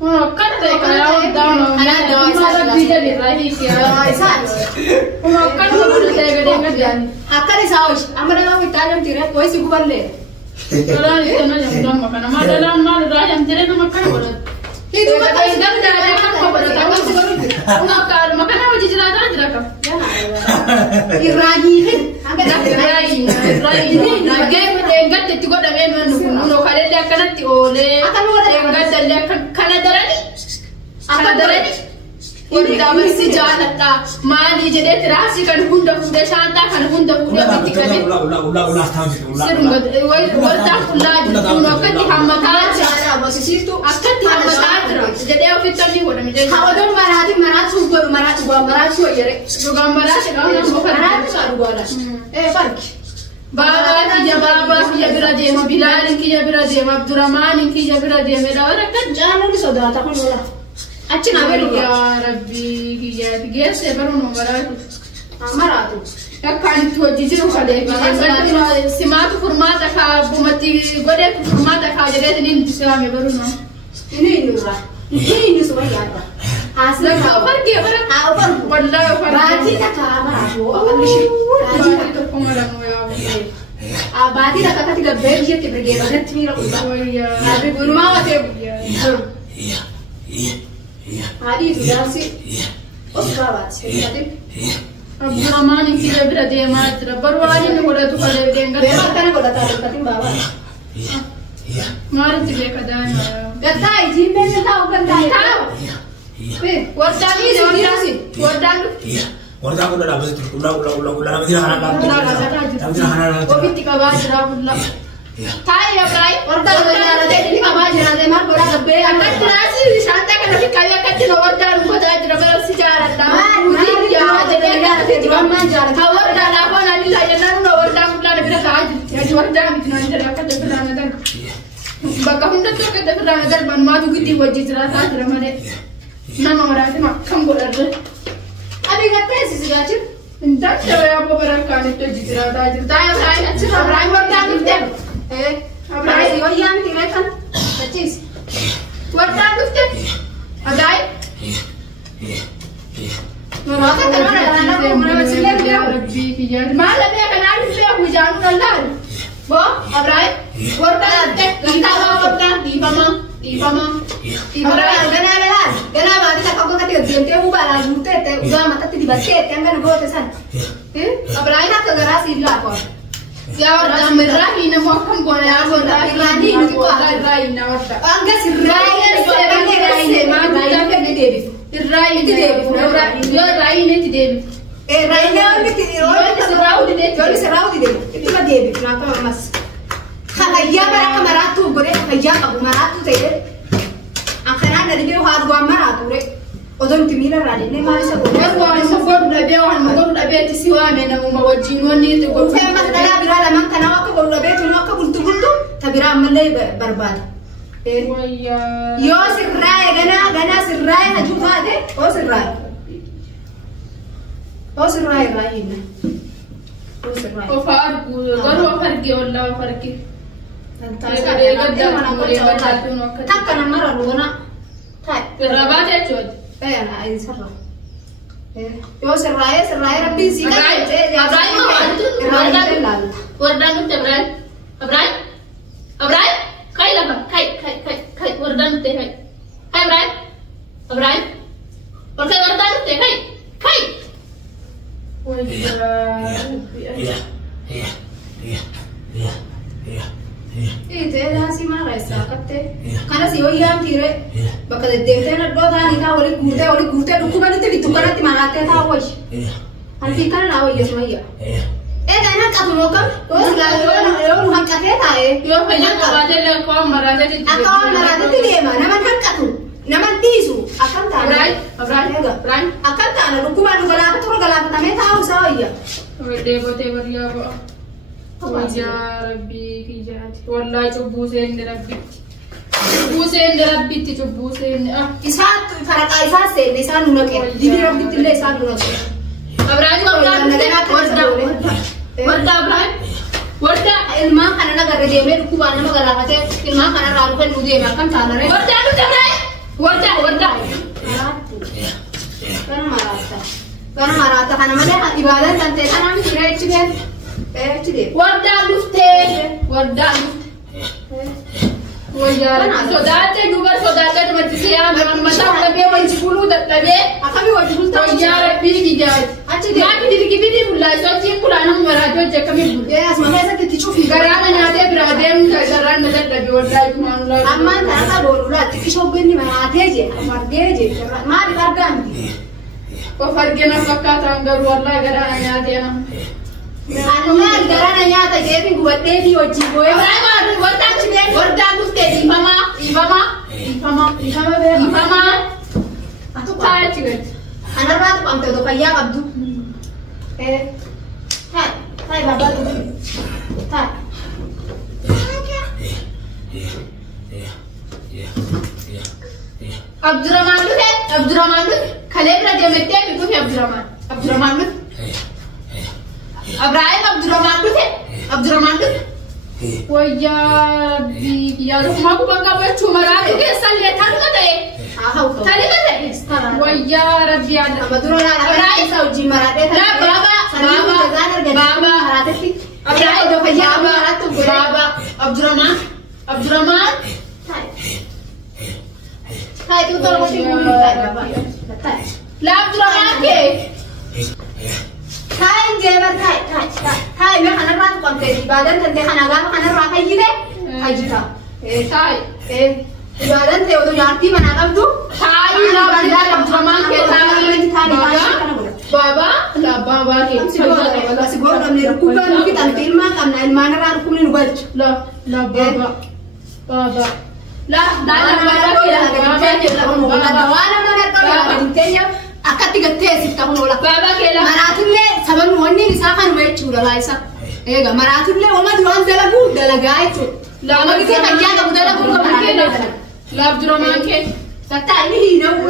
كنت يا دام أنا دام بيجا بيراهيك يا إسات كنت بقول تيجي كده أكاد يساويش أمر الله يتعلم تيرك كويس يقول لي لا يتمنى يوم مكان ما دلنا ما راجع تيرنا مكان ولا itu kan tidak ada kan kau bertahu nak makan apa jadi rata aja kan Irahi agak Irahi game enggak itu kau dah main mana kalian dia kan nanti oleh enggak dia kan ada lagi apa ada lagi ini dah mesti jalan tak mani jadi terasi kan hunda shanta kan hunda mesti kan ulah tahu serung warta ulah itu kan dihamatan posisi itu akan dihamatan jadi aku fitani kau dah menjadi kalau dong maratu baru maratu ya rek juga maratu kalau maratu saru gua pergi Baba kiya birade ma Bilal kiya birade ma Abdurrahman kiya birade mera orang kan jangan lu saudara takkan bola achin aberu ya Rabbi kiya gese baru nomoratu maratu kan tu jijiro kale kiya simatu formata ka bumati gode formata ka jere nin disame baru no ini nura ini semua ya asli kau pergi orang apa wallahi berarti tak maratu akan dishi berarti tu pengalang ya abadi tak kata tiga beli ya tiga gera net mira udah ya tapi guru mau teh iya adi itu dah sih oh kawat tapi Abdurrahman kiya birade ma baru hari ni bola tu kale dengar memang kan kau datang tapi bawa iya mari tile kadana gatai jimbe ne tahu kan tahu wardang iya warga aku udah dapat udah tidak hana Kopi tiga baju udah. Thai ya kai, wardang udah ada ini kabar ada mar bola gabbe akan terasi di santai kan tapi kaya kecil wardang buat aja berapa sejarah dah. Mungkin ya jadi ada di mana jalan. Kawar dah apa nanti saya nanti wardang udah ada berapa aja. Jadi wardang itu nanti ada kata berapa dah. Bakal hendak tu kata berapa dah ban maju gitu wajib jelas aja ramai. Nama orang itu makan bola dah. Abi ngapain sih segajar? Entah siapa yang berangkat itu jujur ada aja. Tanya Abraham wardang itu. Abraham oh yang tinggal kan? Kecil. Wardang itu. Abraham. Mama kan anak mana masih dia. Malam ya kan ada saya hujan Allah. Bo, Abraham. Wardang itu. Kita wardang di mama. Ibrahim gana baadi tak kau kata dia ubah lagu tete ubah mata ti dibasket yang kan gue tesan Ibrahim nak kegeras illa apa ya wardang merahi na mau kamu boleh ya wardang Irani itu Irani na wardang angga sirrai sirrai ma kita pergi debi Irani itu debi yo Irani itu debi Rai ni ti serau di debi itu mah debi kenapa mas kaya mereka maratu gore kaya kabu maratu teh akhirnya dari dia harus gua maratu re odon timira rade ne mari sa gore gua mau udah bewan mau udah bet siwa me na mau wajin woni itu gua saya mas daya birala man kana waktu gua udah bet no ka buntu tabira amalai barbad yo sirrai gana sirrai na juga deh oh sirrai rahina oh fargu garu fargi wala fargi takkan marah luna tak rabat ya cod nah ini serah yo serai rabbi sih kan wardang itu Abraham kai lah kai wardang itu kai Abraham wardang itu kai iya itu dah si mana rasa kate karena si oyam tire bakal dete na doda ni ka oli kurte dukuman itu ditukar ti manate ta woi alfi kan na woi semua ya gana ka tuh kan terus yo nuhan kate ta yo kaya ka badal ko marada di ti de mana man kan ka tuh naman tisu akan ta Abraham akan ta na dukuman galapa tuh galapa ta me ta usa iya bote bariya ba ya Rabbi kijati wallahi cubusen Rabbi cubusen isat faraka isat se lisan nuke di Rabbi tille lisan nuke Abraham warda ilma kana nagar de me ku bana magala kate ilma kana raru kan nude ma kan tanare warda وردا كان مرات أنا ما لها إبادة أنت أنا عم ترى إيش كده إيش كده وردا لفته وردا ويا سودات دوبا سودات ما تسيا ما تبي وجبلو تبي أخبي وجبل يا ربي كجاز ما تدري كيف ولا سوتي كلنا مرادو جكمي بول يا اسمع ما إذا تشوفي غرانا نادي برادم كسران نتبي وردا ما نلا أما أنا بقول لا تكشف بيني ما هتيجي ما تيجي ما بيقدم وفرقنا فكات عندر والله غرانا نادي أنا أنا غرانا نادي جايبين قوتي وجيبوه وردا نفتي إفهمها أتوقع تقول أنا رات قمت دقيقة عبدو هاي بابا هاي عبد الرحمن خليل رجع متى بيقول عبد الرحمن إبراهيم عبد الرحمن ويا ربي يا رحمة بقى بتشو مرات كيسال لثاني كده ثاني كده ويا ربي يا أما دورنا أنا سوتشي مرات لا بابا عبد الرحمن هاي تقول وش يقول لا عبد الرحمن كيف هاي جبر هاي ما أنا رات قمت بعدين تنتهي أنا قام أنا رات هيجي هيجيها هاي بعدين تودو يارتي من أقبضو هاي لا عبد الرحمن كيف بابا لا بابا كيف بس بقول لهم نركوبا نوكي تنتين ما كنا المانا رانكم نبالج لا بابا لا أنا ما أقول وانا ما نركب بنتيا أكتر كتير تقول ولا بابا كلا مراتله سبب نوني نساخن ويتشولا لايسا إيه مراتله وما دوام دلقايتو لا ما كتير حاجة بدلا كم لا عبد الرحمن كيف ستة إني هنا